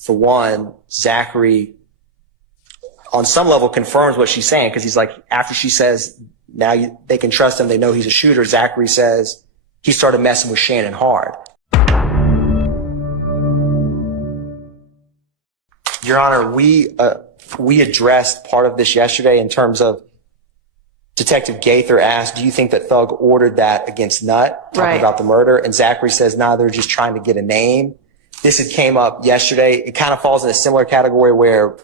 for one, Zachary on some level confirms what she's saying, because he's like, after she says now they can trust him, they know he's a shooter, Zachary says he started messing with Shannon hard. Your Honor, we addressed part of this yesterday in terms of Detective Gaither asked, do you think that Thug ordered that against Nutt, talking about the murder? And Zachary says, nah, they're just trying to get a name. This had came up yesterday. It kind of falls in a similar category where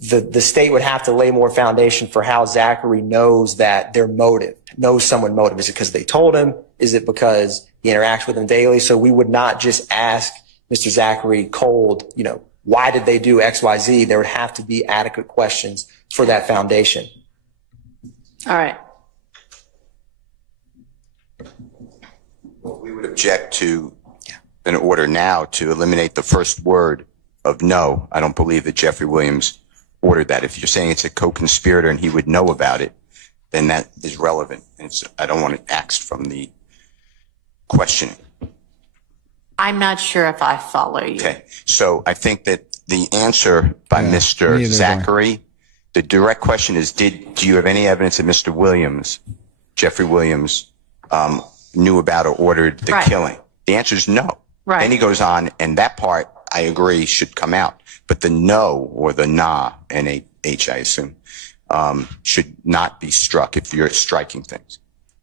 the state would have to lay more foundation for how Zachary knows that their motive, knows someone's motive. Is it because they told him? Is it because he interacts with them daily? So we would not just ask Mr. Zachary cold, why did they do X, Y, Z? There would have to be adequate questions for that foundation. All right. Well, we would object to an order now to eliminate the first word of no. I don't believe that Jeffrey Williams ordered that. If you're saying it's a co-conspirator and he would know about it, then that is relevant. I don't want it axed from the questioning. I'm not sure if I follow you. Okay. So I think that the answer by Mr. Zachary, the direct question is, do you have any evidence that Mr. Williams, Jeffrey Williams, knew about or ordered the killing? The answer is no. Right. Then he goes on, and that part, I agree, should come out. But the no, or the nah, N-A-H, I assume, should not be struck if you're striking things.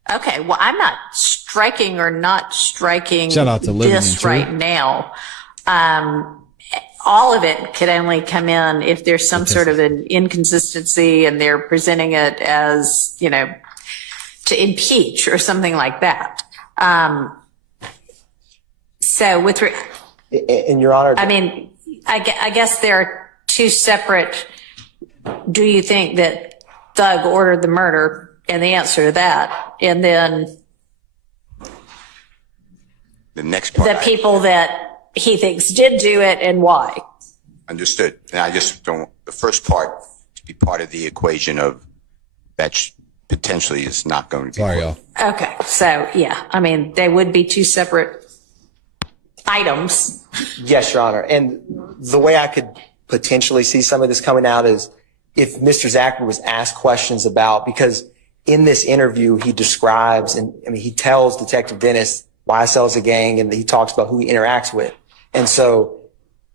Okay, well, I'm not striking or not striking this right now. All of it could only come in if there's some sort of an inconsistency and they're presenting it as, to impeach or something like that. So with, in Your Honor, I mean, I guess there are two separate, do you think that Thug ordered the murder? And the answer to that, and then the next part, the people that he thinks did do it and why. Understood. And I just don't, the first part to be part of the equation of that potentially is not going to be. Sorry, y'all. Okay. So yeah, I mean, they would be two separate items. Yes, Your Honor. And the way I could potentially see some of this coming out is if Mr. Zachary was asked questions about, because in this interview, he describes, and he tells Detective Dennis YSL is a gang, and he talks about who he interacts with. And so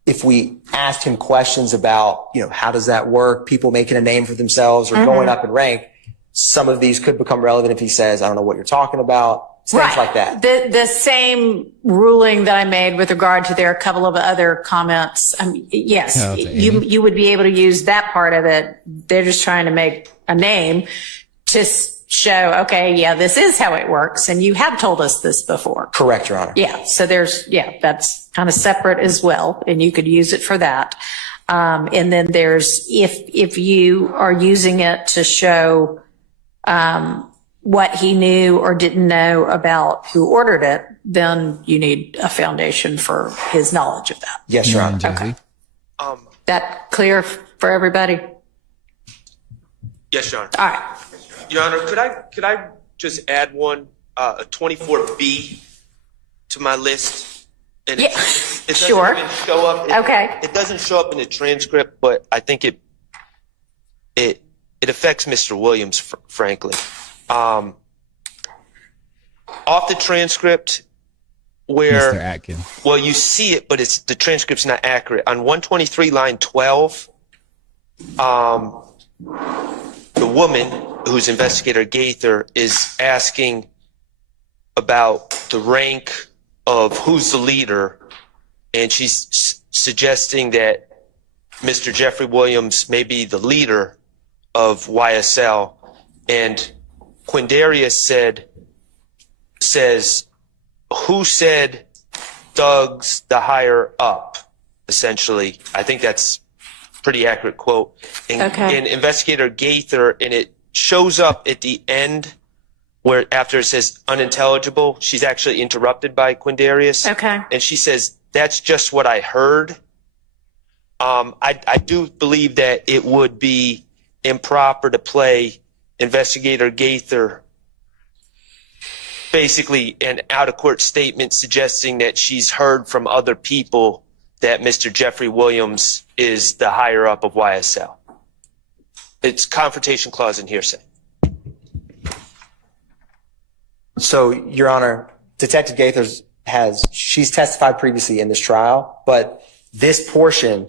if we asked him questions about, how does that work? People making a name for themselves or going up in rank, some of these could become relevant if he says, I don't know what you're talking about. Things like that. The same ruling that I made with regard to there are a couple of other comments. Yes, you would be able to use that part of it. They're just trying to make a name to show, okay, yeah, this is how it works. And you have told us this before. Correct, Your Honor. Yeah. So that's kind of separate as well. And you could use it for that. And then there's, if you are using it to show, what he knew or didn't know about who ordered it, then you need a foundation for his knowledge of that. Yes, Your Honor. Okay. That clear for everybody? Yes, Your Honor. All right. Your Honor, could I just add one, a 24B to my list? And yeah, it doesn't sure. even show up. It doesn't show up in the transcript, but I think it affects Mr. Williams, frankly. Off the transcript where, Mr. Atkins. well, you see it, but the transcript's not accurate. On 123 line 12, the woman who's investigator Gaither is asking about the rank of who's the leader, and she's suggesting that Mr. Jeffrey Williams may be the leader of YSL, and Quindarius says, who said Thug's the higher up, essentially. I think that's pretty accurate quote. And investigator Gaither, and it shows up at the end where after it says unintelligible, she's actually interrupted by Quindarius. Okay. And she says, that's just what I heard. I do believe that it would be improper to play investigator Gaither basically an out-of-court statement suggesting that she's heard from other people that Mr. Jeffrey Williams is the higher up of YSL. It's confrontation clause and hearsay. So, Your Honor, Detective Gaither she's testified previously in this trial, but this portion,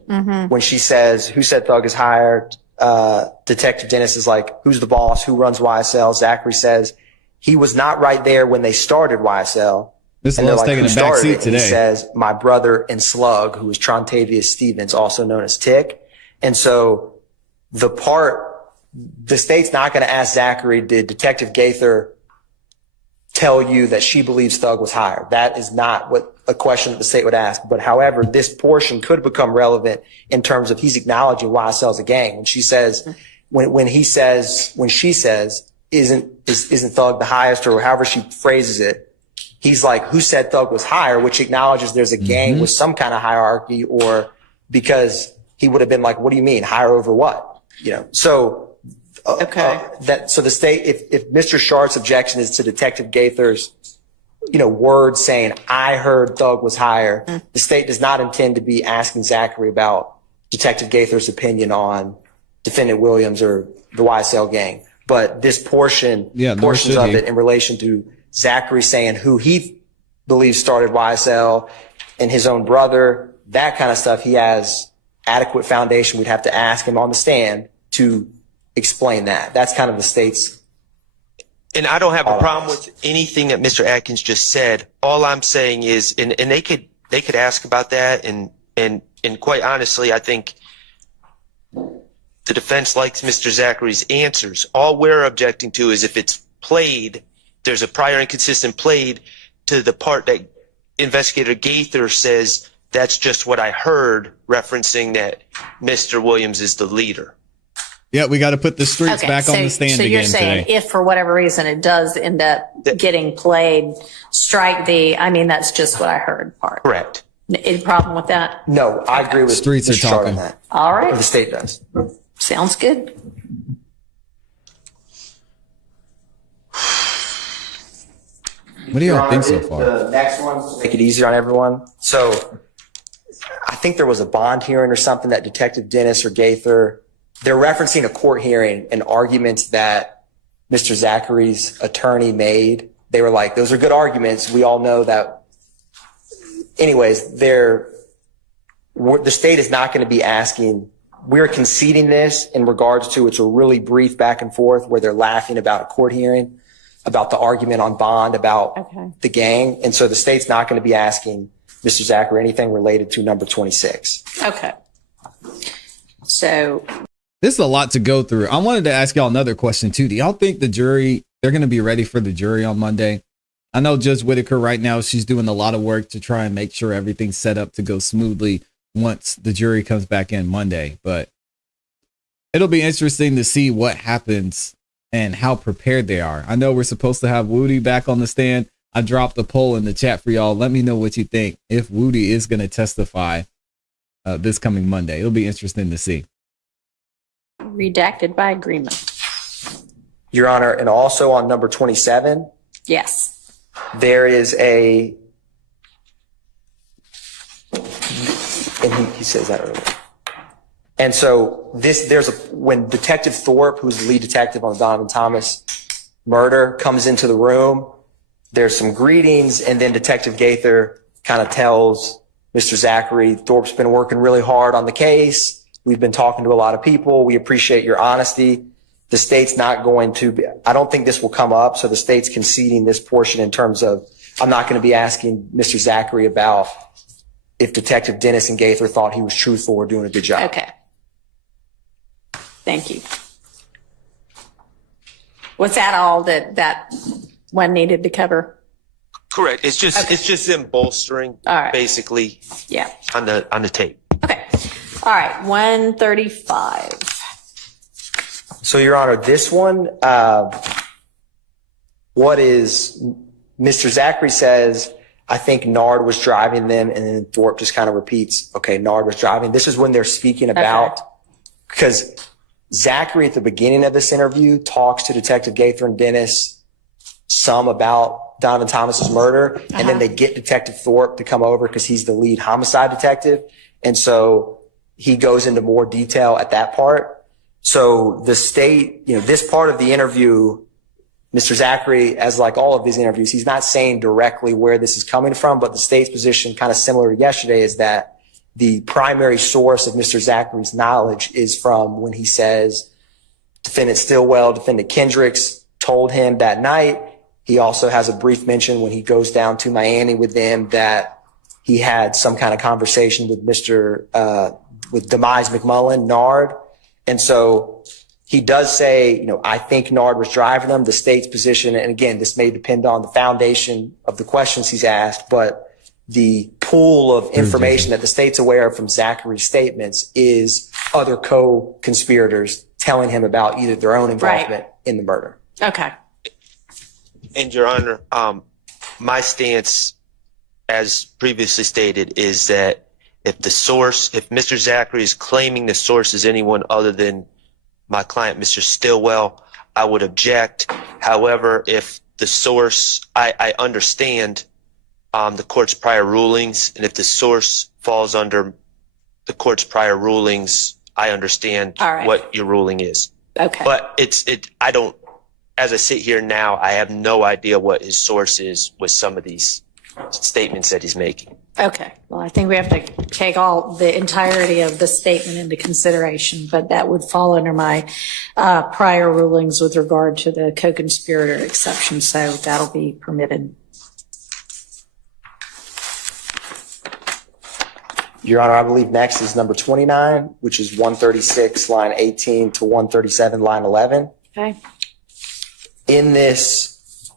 when she says, who said Thug is hired, Detective Dennis is like, who's the boss, who runs YSL? Zachary says, he was not right there when they started YSL. This And they're law's like, taking who a back started seat it? And he today. says, my brother and Slug, who is Trontavious Stevens, also known as Tick. And so the state's not going to ask Zachary, did Detective Gaither tell you that she believes Thug was hired? That is not what a question that the state would ask. But however, this portion could become relevant in terms of he's acknowledging YSL's a gang. When she says, when she says, isn't Thug the highest, or however she phrases it, he's like, who said Thug was higher, which acknowledges there's a gang with some kind of hierarchy, or because he would have been like, what do you mean higher over what? So so the state, if Mr. Sharp's objection is to Detective Gaither's, words saying, I heard Thug was higher, the state does not intend to be asking Zachary about Detective Gaither's opinion on Defendant Williams or the YSL gang. But this portions of it in relation to Zachary saying who he believes started YSL and his own brother, that kind of stuff, he has adequate foundation. We'd have to ask him on the stand to explain that. That's kind of the state's. And I don't have a problem with anything that Mr. Atkins just said. All I'm saying is, and they could ask about that, and quite honestly, I think the defense likes Mr. Zachary's answers. All we're objecting to is if it's played, there's a prior inconsistent played to the part that Investigator Gaither says, that's just what I heard, referencing that Mr. Williams is the leader. Yeah, we got to put the streets back on the stand so again you're saying today. if for whatever reason it does end up getting played, strike that's just what I heard part. Correct. Any problem with that? No, I agree with Streets are Mr. Sharp talking. on that. All Or right. the state does. Sounds good. What do y'all think so The far? next one, to make it easier on everyone. So I think there was a bond hearing or something that Detective Dennis or Gaither, they're referencing a court hearing, an argument that Mr. Zachary's attorney made. They were like, those are good arguments. We all know that. Anyways, the state is not going to be asking. We're conceding this in regards to it's a really brief back and forth where they're laughing about a court hearing, about the argument on bond, about the gang. And so the state's not going to be asking Mr. Zachary anything related to number 26. Okay. So This is a lot to go through. I wanted to ask y'all another question too. Do y'all think they're going to be ready for the jury on Monday? I know Judge Whitaker right now, she's doing a lot of work to try and make sure everything's set up to go smoothly once the jury comes back in Monday. But it'll be interesting to see what happens and how prepared they are. I know we're supposed to have Woody back on the stand. I dropped a poll in the chat for y'all. Let me know what you think if Woody is going to testify this coming Monday. It'll be interesting to see. redacted by agreement. Your Honor, and also on number 27, Yes. there is and he says that earlier. And so when Detective Thorpe, who's the lead detective on the Donovan Thomas murder, comes into the room, there's some greetings, and then Detective Gaither kind of tells Mr. Zachary, Thorpe's been working really hard on the case. We've been talking to a lot of people. We appreciate your honesty. The state's not going to be, I don't think this will come up. So the state's conceding this portion in terms of, I'm not going to be asking Mr. Zachary about if Detective Dennis and Gaither thought he was truthful or doing a good job. Okay. Thank you. Was that all that one needed to cover? Correct. It's just them bolstering, All right. basically, Yeah. on the tape. Okay. All right. 135. So, Your Honor, this one, what is Mr. Zachary says, I think Nard was driving them, and then Thorpe just kind of repeats, okay, Nard was driving. This is when they're speaking about, because Zachary at the beginning of this interview talks to Detective Gaither and Dennis some about Donovan Thomas's murder. And then they get Detective Thorpe to come over because he's the lead homicide detective. And so he goes into more detail at that part. So the state, this part of the interview, Mr. Zachary, as like all of his interviews, he's not saying directly where this is coming from, but the state's position, kind of similar to yesterday, is that the primary source of Mr. Zachary's knowledge is from when he says Defendant Stillwell, Defendant Kendricks told him that night. He also has a brief mention when he goes down to Miami with them that he had some kind of conversation with with Demise McMullen, Nard. And so he does say, I think Nard was driving them. The state's position, and again, this may depend on the foundation of the questions he's asked, but the pool of information that the state's aware of from Zachary's statements is other co-conspirators telling him about either their own involvement in the murder. Okay. And Your Honor, my stance, as previously stated, is that if Mr. Zachary is claiming the source is anyone other than my client, Mr. Stillwell, I would object. However, if the source, I understand the court's prior rulings, and if the source falls under the court's prior rulings, I understand what your ruling is. Okay. But I don't, as I sit here now, I have no idea what his source is with some of these statements that he's making. Okay. Well, I think we have to take the entirety of the statement into consideration, but that would fall under my prior rulings with regard to the co-conspirator exception, so that'll be permitted. Your Honor, I believe next is number 29, which is 136, line 18 to 137, line 11. Okay. In this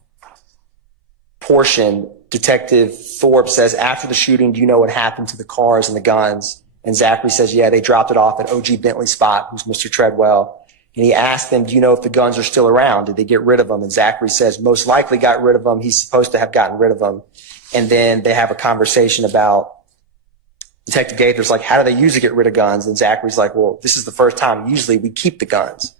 portion, Detective Thorpe says, after the shooting, do you know what happened to the cars and the guns? And Zachary says, yeah, they dropped it off at O.G. Bentley's spot, who's Mr. Treadwell. And he asked them, do you know if the guns are still around? Did they get rid of them? And Zachary says, most likely got rid of them. He's supposed to have gotten rid of them. And then they have a conversation about Detective Gaither's like, how do they usually get rid of guns? And Zachary's like, well, this is the first time. Usually we keep the guns.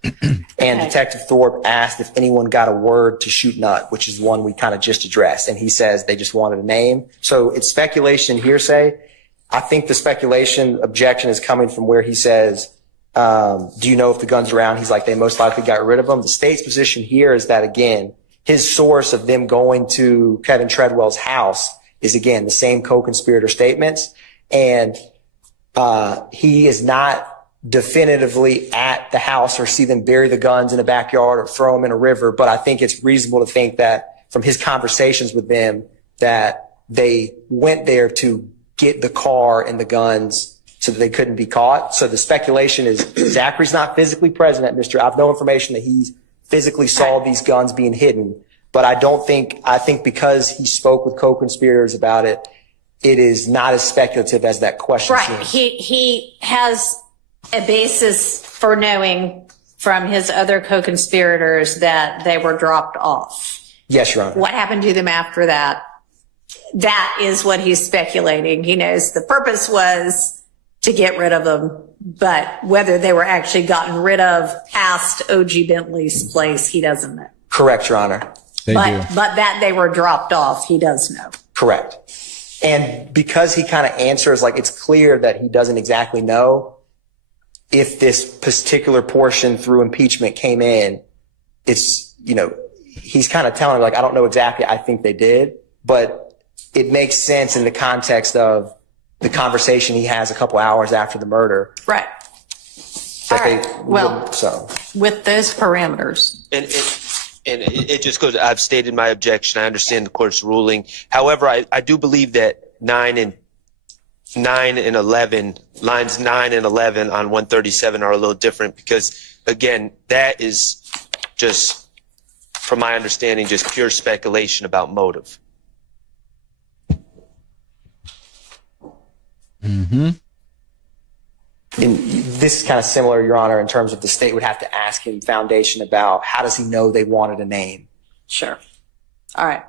And Detective Thorpe asked if anyone got a word to shoot Nutt, which is one we kind of just addressed. And he says they just wanted a name. So it's speculation, hearsay. I think the speculation objection is coming from where he says, do you know if the gun's around? He's like, they most likely got rid of them. The state's position here is that, again, his source of them going to Kevin Treadwell's house is, again, the same co-conspirator statements. And he is not definitively at the house or see them bury the guns in a backyard or throw them in a river. But I think it's reasonable to think that from his conversations with them that they went there to get the car and the guns so that they couldn't be caught. So the speculation is Zachary's not physically present at Mr. I have no information that he physically saw these guns being hidden. But I think because he spoke with co-conspirators about it, it is not as speculative as that question Right. seems. He has a basis for knowing from his other co-conspirators that they were dropped off. Yes, Your Honor. What happened to them after that? That is what he's speculating. He knows the purpose was to get rid of them, but whether they were actually gotten rid of past O.G. Bentley's place, he doesn't know. Correct, Your Honor. But that they were dropped off, he does know. Correct. And because he kind of answers, like, it's clear that he doesn't exactly know if this particular portion through impeachment came in, it's, he's kind of telling, like, I don't know exactly. I think they did, but it makes sense in the context of the conversation he has a couple hours after the murder. Right. All right. Well, with those parameters. And it just goes, I've stated my objection. I understand the court's ruling. However, I do believe that 9 and 11, lines 9 and 11 on 137 are a little different because, again, that is just, from my understanding, just pure speculation about motive. Mm-hmm. And this is kind of similar, Your Honor, in terms of the state would have to ask him foundation about how does he know they wanted a name? Sure. All right.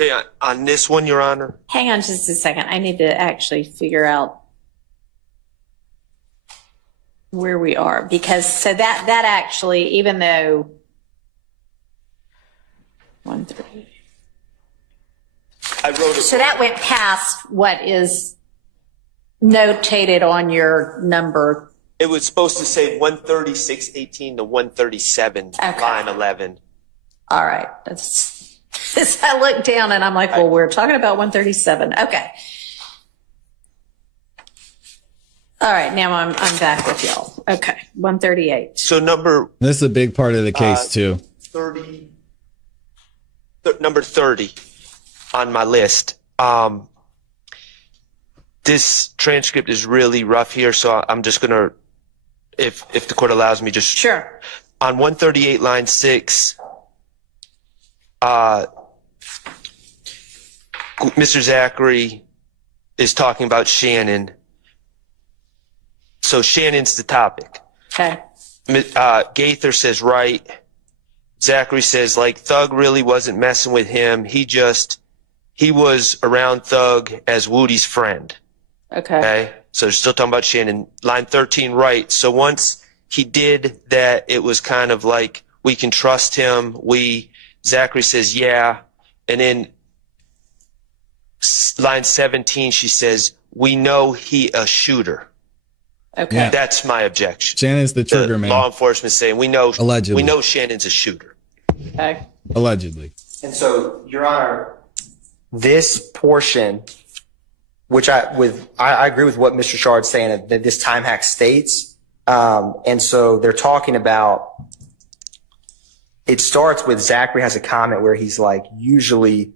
Okay, on this one, Your Honor. Hang on just a second. I need to actually figure out where we are, because so that actually, even though 130, I wrote it. so that went past what is notated on your number. It was supposed to say 136.18 to 137, Okay. line 11. All right. That's, I looked down and I'm like, well, we're talking about 137. Okay. All right. Now I'm back with y'all. Okay. 138. So number This is a big part of the case too. 30, number 30 on my list. This transcript is really rough here, so I'm just going to, if the court allows me, just Sure. on 138 line 6, Mr. Zachary is talking about Shannon. So Shannon's the topic. Okay. Gaither says, right. Zachary says, like, Thug really wasn't messing with him. He was around Thug as Woody's friend. Okay. So they're still talking about Shannon. Line 13, right. So once he did that, it was kind of like, we can trust him. Zachary says, yeah. And then line 17, she says, we know he a shooter. Okay. Yeah. That's my objection. Shannon's the trigger man. Law enforcement saying, we know Allegedly. Shannon's a shooter. Okay. Allegedly. And so, Your Honor, this portion, which I agree with what Mr. Shard's saying, that this time hack states. And so they're talking about, it starts with Zachary has a comment where he's like, usually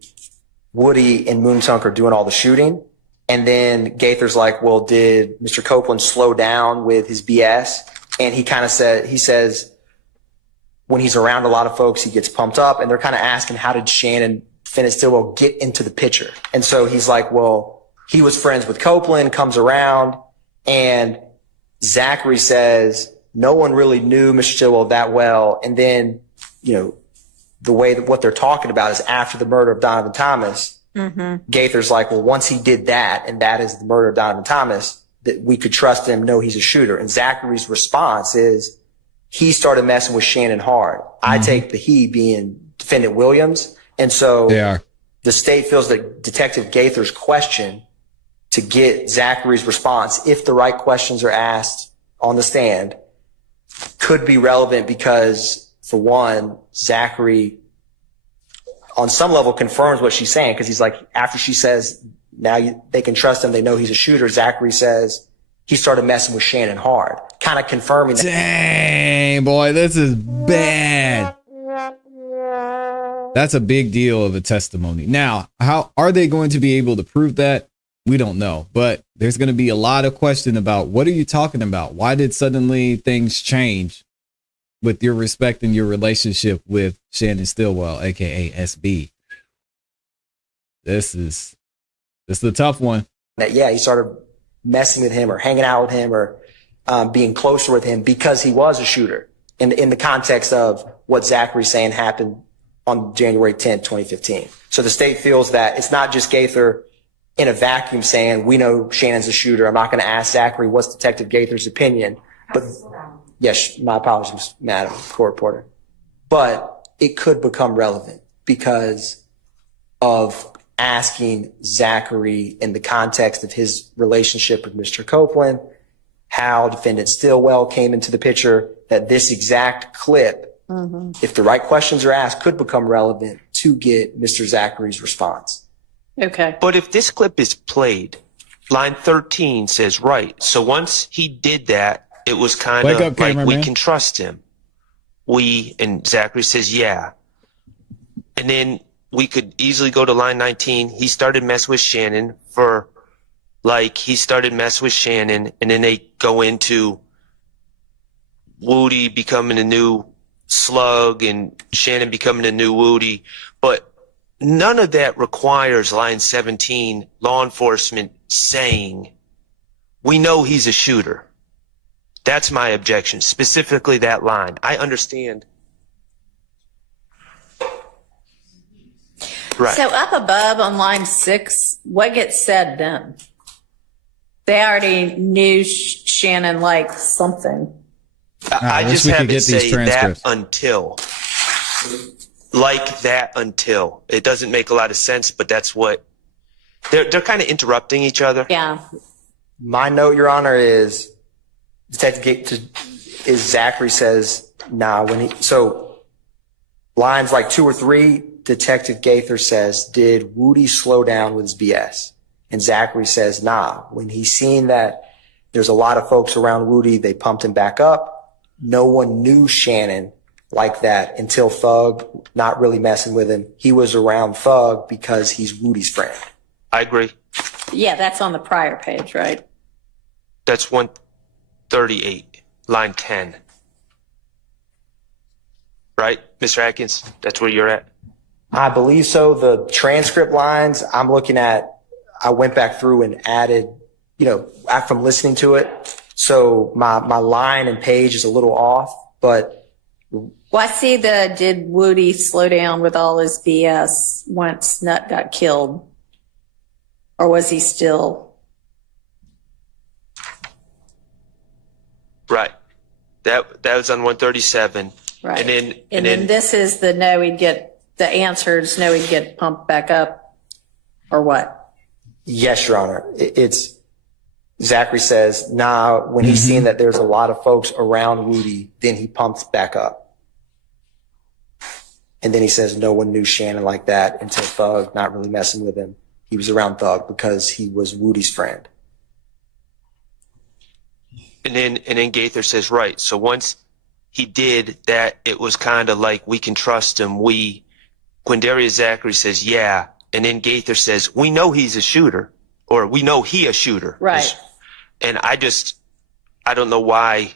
Woody and Moontunk are doing all the shooting. And then Gaither's like, well, did Mr. Copeland slow down with his BS? And he says, when he's around a lot of folks, he gets pumped up. And they're kind of asking, how did Shannon Stillwell get into the picture? And so he's like, well, he was friends with Copeland, comes around, and Zachary says, no one really knew Mr. Stillwell that well. And then, the way that what they're talking about is after the murder of Donovan Thomas. Mm-hmm. Gaither's like, well, once he did that, and that is the murder of Donovan Thomas, that we could trust him, know he's a shooter. And Zachary's response is, he started messing with Shannon hard. I take the he being defendant Williams. And so the state feels that Detective Gaither's question to get Zachary's response, if the right questions are asked on the stand, could be relevant because, for one, Zachary on some level confirms what she's saying, because he's like, after she says, now they can trust him, they know he's a shooter, Zachary says, he started messing with Shannon hard, kind of confirming that. Dang, boy, this is bad. That's a big deal of a testimony. Now, how are they going to be able to prove that? We don't know, but there's going to be a lot of question about, what are you talking about? Why did suddenly things change with your respect and your relationship with Shannon Stillwell, aka SB? This is the tough one. That, yeah, he started messing with him or hanging out with him or being closer with him because he was a shooter in the context of what Zachary's saying happened on January 10th, 2015. So the state feels that it's not just Gaither in a vacuum saying, we know Shannon's a shooter. I'm not going to ask Zachary what's Detective Gaither's opinion, but yes, my apologies, Madam Court Reporter. But it could become relevant because of asking Zachary in the context of his relationship with Mr. Copeland, how defendant Stillwell came into the picture, that this exact clip, if the right questions are asked, could become relevant to get Mr. Zachary's response. Okay. But if this clip is played, line 13 says, right. So once he did that, it was kind of like, cameraman. we can trust him. And Zachary says, yeah. And then we could easily go to line 19. He started messing with Shannon and then they go into Woody becoming a new Slug and Shannon becoming a new Woody. But none of that requires line 17, law enforcement saying, we know he's a shooter. That's my objection, specifically that line. I understand. Right. So up above on line 6, what gets said then? They already knew Shannon liked something. I wish just we could have it get these say transcripts. that until. Like that until. It doesn't make a lot of sense, but that's what they're kind of interrupting each other. Yeah. My note, Your Honor, is Zachary says, nah, so lines like 2 or 3, Detective Gaither says, did Woody slow down with his BS? And Zachary says, nah, when he's seen that there's a lot of folks around Woody, they pumped him back up. No one knew Shannon like that until Thug, not really messing with him. He was around Thug because he's Woody's friend. I agree. Yeah, that's on the prior page, right? That's 138, line 10. Right, Mr. Atkins? That's where you're at? I believe so. The transcript lines I'm looking at, I went back through and added, from listening to it. So my line and page is a little off, but. Well, I see did Woody slow down with all his BS once Nut got killed? Or was he still? Right. That was on 137. Right. And then this is the no, he'd get the answers, no, he'd get pumped back up, or what? Yes, Your Honor. It's Zachary says, nah, when he's seen that there's a lot of folks around Woody, then he pumps back up. And then he says no one knew Shannon like that until Thug, not really messing with him. He was around Thug because he was Woody's friend. And then Gaither says, right. So once he did that, it was kind of like, we can trust him. Quindarius Zachary says, yeah. And then Gaither says, we know he's a shooter, or we know he a shooter. Right. And I don't know why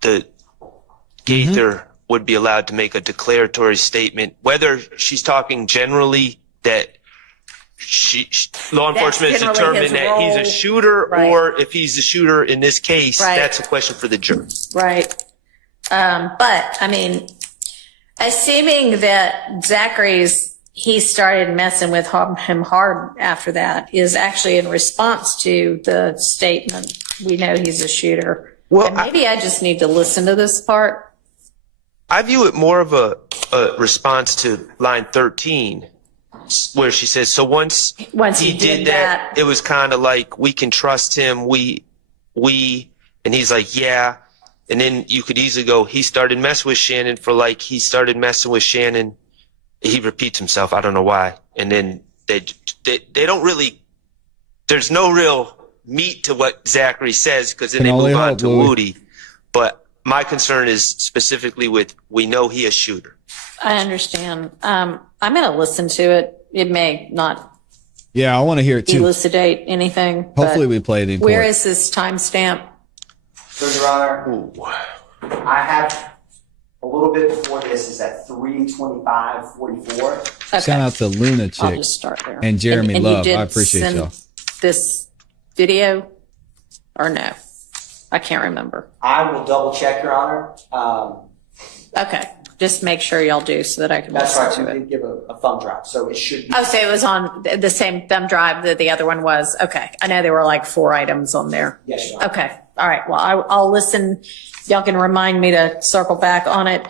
the Gaither would be allowed to make a declaratory statement, whether she's talking generally that law enforcement has determined that he's a shooter, right, or if he's a shooter in this case, right, that's a question for the jury. Right. But I mean, assuming that he started messing with him hard after that is actually in response to the statement, we know he's a shooter. Well, and maybe I just need to listen to this part. I view it more of a response to line 13, where she says, so once he did that, it was kind of like, we can trust him, and he's like, yeah. And then you could easily go, he started messing with Shannon he started messing with Shannon. He repeats himself. I don't know why. And then they don't really, there's no real meat to what Zachary says, because then they move on to Woody. But my concern is specifically with, we know he a shooter. I understand. I'm going to listen to it. It may not. Yeah, I want to hear it too. Elucidate anything. Hopefully we play it in court. Where is this timestamp? So, Your Honor, I have a little bit before this is at 3:25:44. Okay. Shout out to Lunatic. I'll just start there. And Jeremy Love. You did I appreciate send y'all. this video or no? I can't remember. I will double check, Your Honor. Okay. Just make sure y'all do so that I can That's listen right. to We it. did give a thumb drive, so it should be. Oh, so it was on the same thumb drive that the other one was. Okay. I know there were like 4 items on there. Yes, Your Honor. Okay. All right. Well, I'll listen. Y'all can remind me to circle back on it.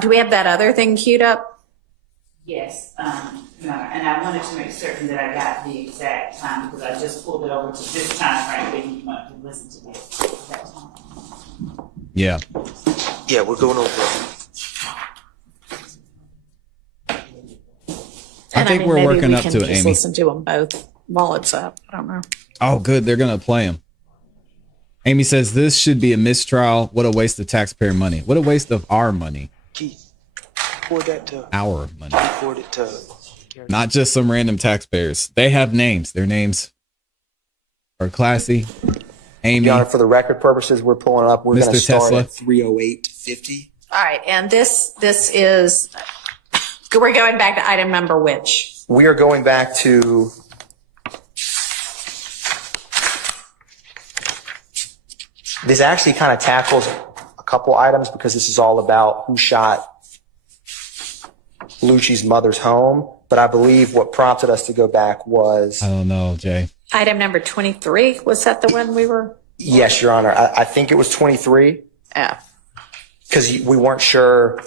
Do we have that other thing queued up? Yes, Your Honor, and I wanted to make certain that I got the exact time because I just pulled it over to this time frame when you want to listen to this. That time. Yeah. Yeah, we're going over. I think we're maybe working we up can to it, just Amy. listen to them both while it's up. I don't know. Oh, good. They're going to play him. Amy says this should be a mistrial. What a waste of taxpayer money. What a waste of our money. Keith, forward that to, Our money. forward it to. Not just some random taxpayers. They have names. Their names are ClassE. Amy. Your Honor, for the record purposes, we're pulling up. We're going to Mr. start Tesla. at 3:08:50. All right. And this is, we're going back to item number which? We are going back to this. Actually kind of tackles a couple items because this is all about who shot Lucci's mother's home. But I believe what prompted us to go back was, I don't know, Jay. Item number 23, was that the one we were? yes, Your Honor, I think it was 23 Yeah. because we weren't sure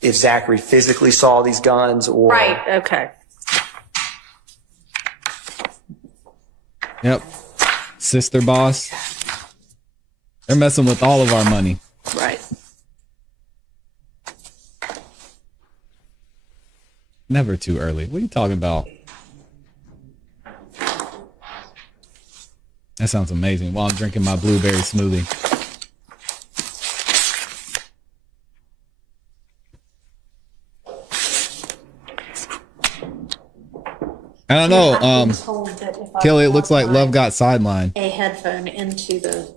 if Zachary physically saw these guns or. Right, okay. Yep. Sister boss. They're messing with all of our money. Right. Never too early. What are you talking about? That sounds amazing while I'm drinking my blueberry smoothie. I don't know. Kelly, it looks like Love got sidelined. A headphone into the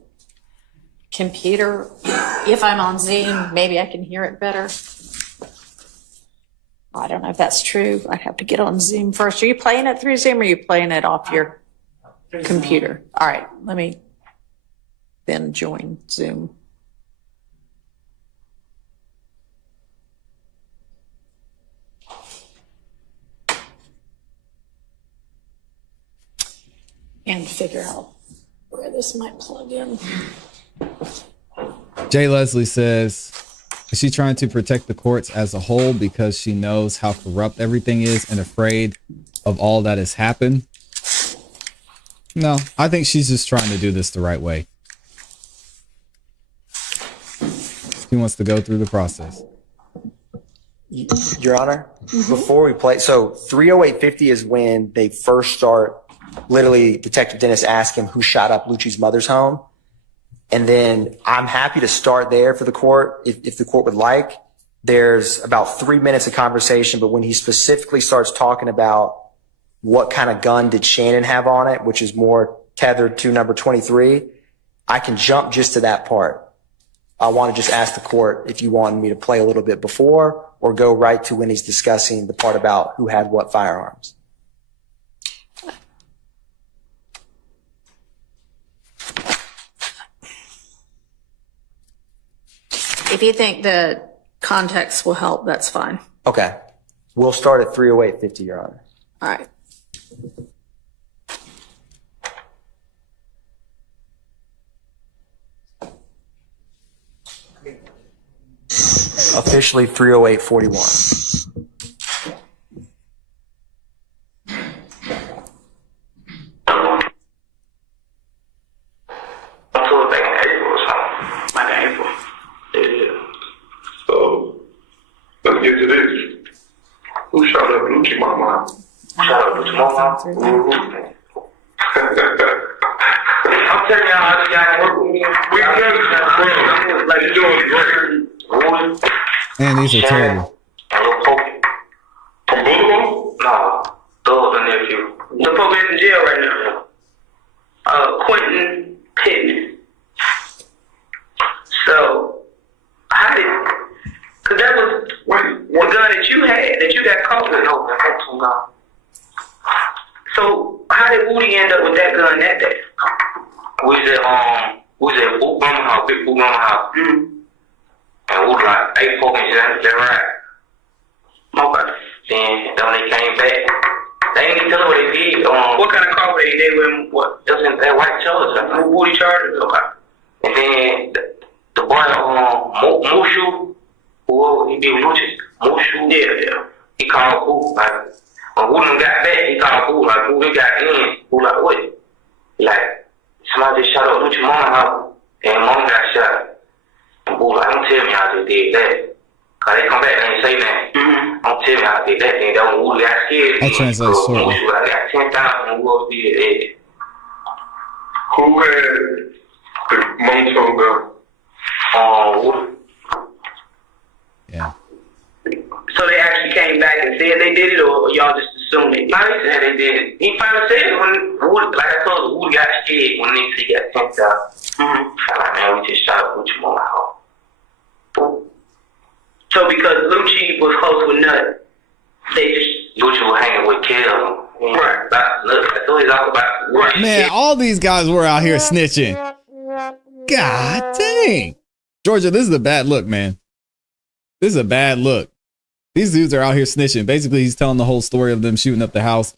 computer. If I'm on Zoom, maybe I can hear it better. I don't know if that's true. I'd have to get on Zoom first. Are you playing it through Zoom or are you playing it off your computer? All right, let me then join Zoom. And figure out where this might plug in. Jay Leslie says, is she trying to protect the courts as a whole because she knows how corrupt everything is and afraid of all that has happened? No, I think she's just trying to do this the right way. She wants to go through the process. Your Honor, before we play, so 30850 is when they first start. Literally, Detective Dennis asked him who shot up Lucci's mother's home. And then I'm happy to start there for the court if the court would like. There's about 3 minutes of conversation, but when he specifically starts talking about what kind of gun did Shannon have on it, which is more tethered to number 23, I can jump just to that part. I want to just ask the court if you want me to play a little bit before or go right to when he's discussing the part about who had what firearms. If you think the context will help, that's fine. Okay. We'll start at 30850, Your Honor. All right. Officially 30841. Let's get to this. Who shot up Lucci Mama? Shut up, Lucci Mama. I'm telling y'all, I just got to work with me. We got like you're doing great. Man, these are terrible. And we'll poke it. From Boulevard? Nah, those are nephew. The poke is in jail right now. Quentin Pittman. So, how did, cause that was the gun that you had, that you got caught with. No, that's too long. So, how did Woody end up with that gun that day? We was at Boot Mama house, big Boot Mama house. Mm-hmm. And we was like, hey, poking, that's right. Okay. Then when they came back, they ain't even tell us what they did. What kind of car were they? They were in what? It was in that white Charger. Woody Charger? Okay. And then the boy, Mushu, he be Lucci. Mushu, yeah. He called Boo, like, when Woody got back, he called Boo, like, Boo, they got in. Boo, like, what? Like, somebody just shot up Lucci Mama house, and Mom got shot. And Boo, like, don't tell me how they did that. Cause they come back and they say that. Mm-hmm. Don't tell me how they did that. Then that when Woody got scared. I'll translate shortly. I got 10,000 and Woody did it. Who had the Monto gun? Woody. Yeah. So they actually came back and said they did it, or y'all just assumed it? No, he said they did it. He finally said it when Woody, like I told you, Woody got scared when they said he got 10,000. Mm-hmm. Like, man, we just shot up Lucci Mama house. So because Lucci was close with Nut, they just... Lucci was hanging with Kel. Right. That's what he's all about. Right. Man, all these guys were out here snitching. God dang. Georgia, this is a bad look, man. This is a bad look. These dudes are out here snitching. Basically, he's telling the whole story of them shooting up the house.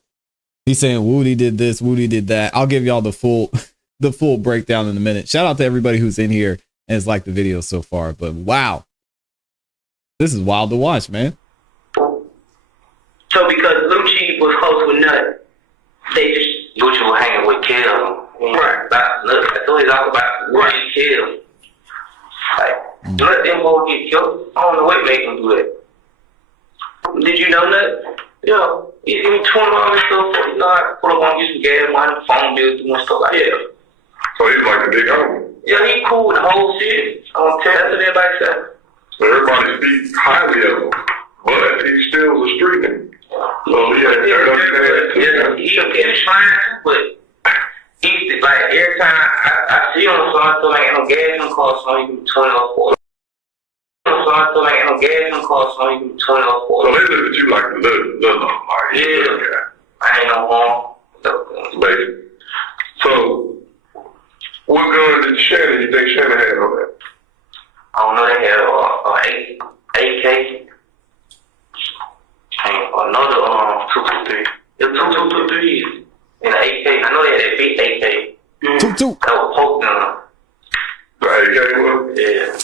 He's saying Woody did this, Woody did that. I'll give y'all the full breakdown in a minute. Shout out to everybody who's in here and has liked the video so far. But wow, this is wild to watch, man. So because Lucci was close with Nut, they just Lucci was hanging with Kill. Right. Look, that's what he's all about. Lucci Kill. Like, let them both get killed. I don't know what made them do that. Did you know Nut? Yeah. He give me $20 and stuff. You know, I put up on get some gas money, phone bill, doing stuff like that. So he's like a big homie. Yeah, he cool with the whole city. I'm gonna tell that's what everybody said. So everybody speaks highly of him, but he still was a street nigga. So yeah, he was trying to, but he's like every time I see him, so I feel like I don't gas in the car, so he give me $20 for it. So I feel like I don't gas in the car, so he give me $20 for it. So they look at you like the little like yeah. I ain't no harm. Basically. So what gun did Shannon, you think Shannon had on that? I don't know, they had AK. Another 223. It was 223 and an AK. I know they had that big AK. Two. That was poking on them. The AK was? Yeah.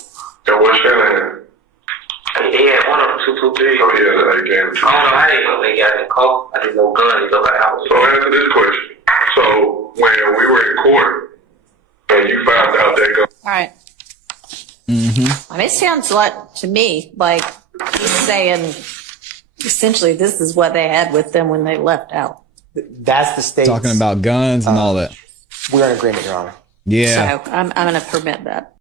That was Shannon had? They had one of them, 223. Oh, he had an AK. I don't know how they got in coke. I didn't know guns. They go by the house. So answer this question. So when we were in court and you found out that gun. All right. Mm-hmm. I mean, it sounds like to me like he's saying essentially this is what they had with them when they left out. That's the state's Talking about guns and all that. We're in agreement, Your Honor. Yeah. So I'm going to permit that.